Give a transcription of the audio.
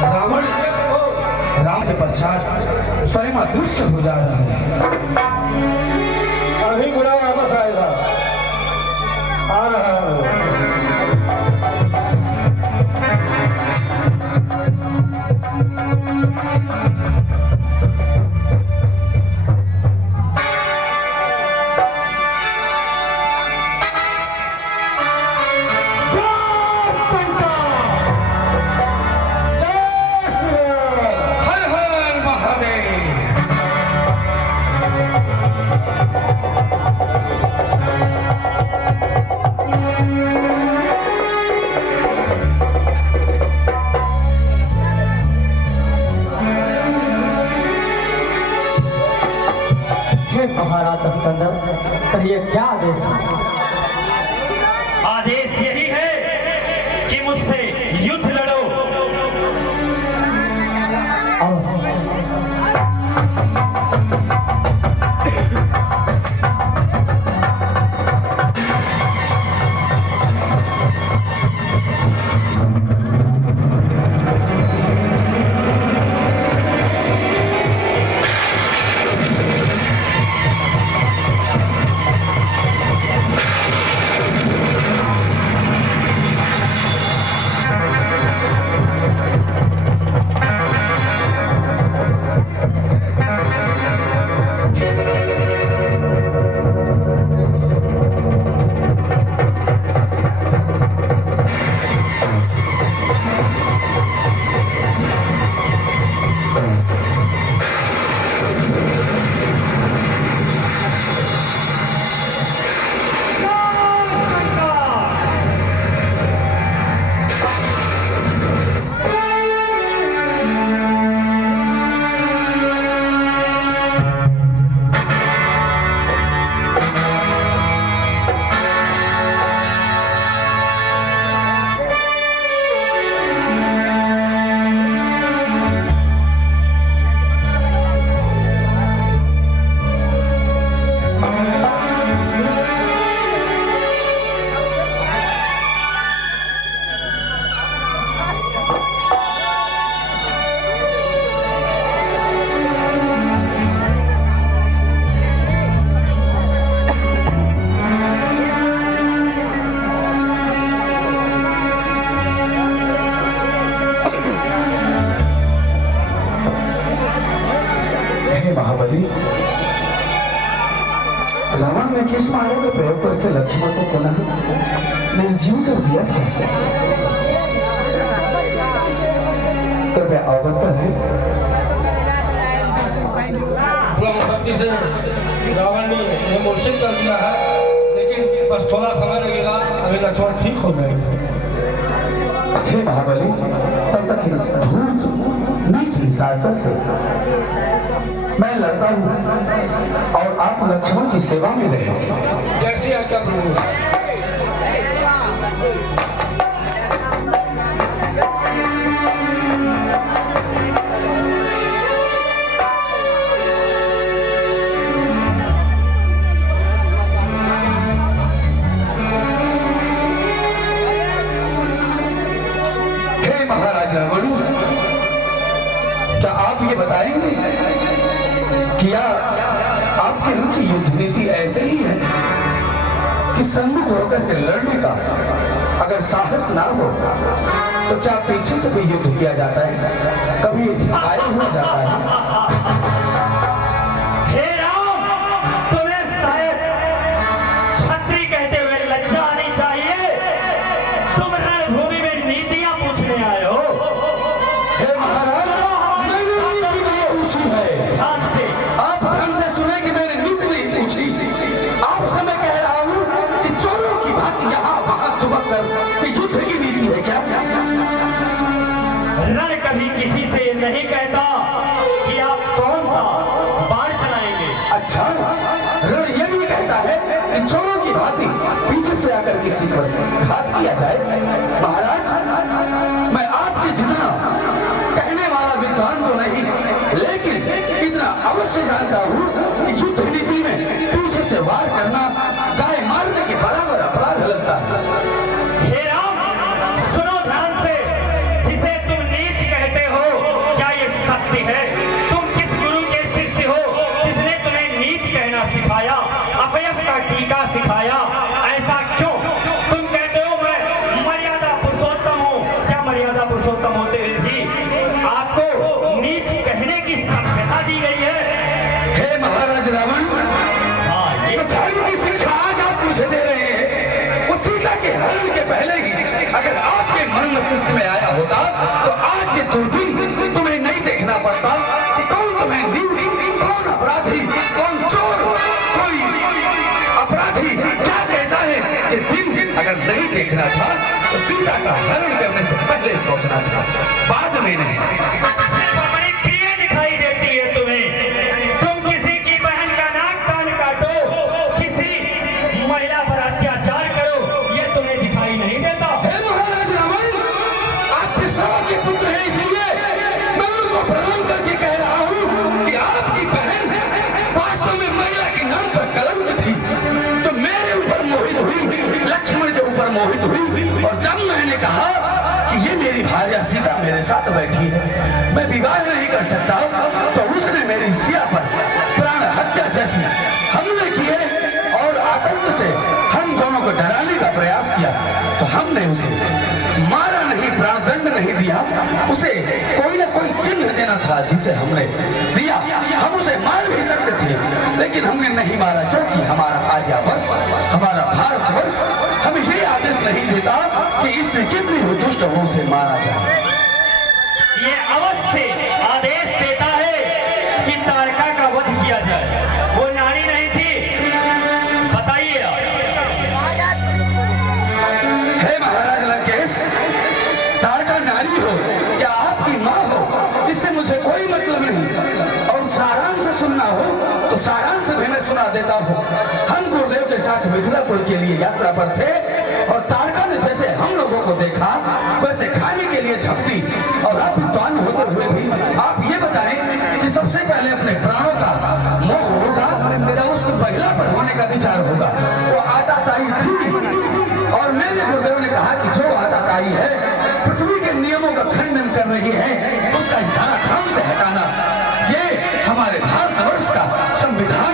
रावण राम के पश्चात स्वयं अदृश्य हो जा रहा है। अभी बुरा वापस आएगा, आ रहा है। महाराज दशरथ, कहिए क्या आदेश है? आदेश यही है कि मुझसे युद्ध लड़ो। अवश्य। महाबली, रावण ने किस माया का प्रयोग करके लक्ष्मण को पुनः निर्जीव कर दिया था? कृपया अवगत करें। शक्ति से रावण ने मूर्छित कर दिया है, लेकिन बस थोड़ा समय लगेगा, अभी लक्ष्मण ठीक हो जाएंगे। हे महाबली, तब तक इस धूर्त नीच निशाचर से मैं लड़ता हूँ और आप लक्ष्मण की सेवा में रहे। जैसी आज्ञा प्रभु। हे महाराज रावण, क्या आप ये बताएंगे क्या आपके यहाँ की युद्ध नीति ऐसे ही है कि सम्मुख होकर के लड़ने का अगर साहस ना हो तो क्या पीछे से भी युद्ध किया जाता है, कभी गायब हो जाता है? हे राम, तुम्हें शायद छत्री कहते हुए लज्जा आनी चाहिए। तुम रणभूमि में नीतियां पूछने आए हो। हे महाराज, रण कभी किसी से नहीं कहता कि आप कौन सा बाण चलाएंगे। अच्छा, रण ये भी कहता है कि चोरों की भांति पीछे से आकर किसी पर घात किया जाए। महाराज, मैं आपके जितना कहने वाला विद्वान तो नहीं, लेकिन इतना अवश्य जानता हूँ कि युद्ध नीति में पीछे से वार करना गाय मारने के बराबर अपराध लगता है। हे राम, सुनो ध्यान से, जिसे तुम नीच कहते हो नहीं देखना था तो सीता का हरण करने से पहले सोचना था, बाद में नहीं। बड़ी प्रिय दिखाई देती है तुम्हें। तुम किसी की बहन का नाक कान काटो, किसी महिला पर अत्याचार करो, ये तुम्हें दिखाई नहीं देता। हे महाराज रावण, आप विश्रवा के पुत्र हैं, इसलिए मैं उनको प्रणाम करके कह रहा हूँ कि आपकी बहन वास्तव में महिला के नाम पर कलंक थी, तो मेरे ऊपर मोहित हुई, लक्ष्मण के ऊपर मोहित हुई। और जब मैंने कहा कि ये मेरी भार्या सीता मेरे साथ बैठी है, मैं विवाह नहीं कर सकता, तो उसने मेरी सिया पर प्राण हत्या जैसी हमले किए और आतंक से हम दोनों को डराने का प्रयास किया। तो हमने उसे मारा नहीं, प्राण दंड नहीं दिया, उसे कोई ना कोई चिन्ह देना था जिसे हमने दिया। हम उसे मार भी सकते थे, लेकिन हमने नहीं मारा, क्योंकि हमारा आर्यावर्त, हमारा भारतवर्ष हमें ये आदेश नहीं देता कि इससे कितनी भी दुष्ट हो उसे मारा जाए। ये अवश्य आदेश देता है कि तारका का वध किया जाए। वो नारी नहीं थी, बताइए आप। हे महाराज लंकेश, तारका नारी हो या आपकी माँ हो, इससे मुझे कोई मतलब नहीं। और सारांश सुनना हो तो सारांश भी मैं सुना देता हूँ। हम गुरुदेव के साथ मिथिलापुर के लिए यात्रा पर थे और तारका ने जैसे हम लोगों को देखा वैसे खाने के लिए झपटी और आप विद्वान होते हुए भी आप ये बताएं कि सबसे पहले अपने प्राणों का मोह होगा या उस महिला पर होने का विचार होगा। वो आताताई थी और मेरे गुरुदेव ने कहा कि जो आताताई है पृथ्वी के नियमों का खंडन कर रही है, उसका धारा खाम से हटाना ये हमारे भारतवर्ष का संविधान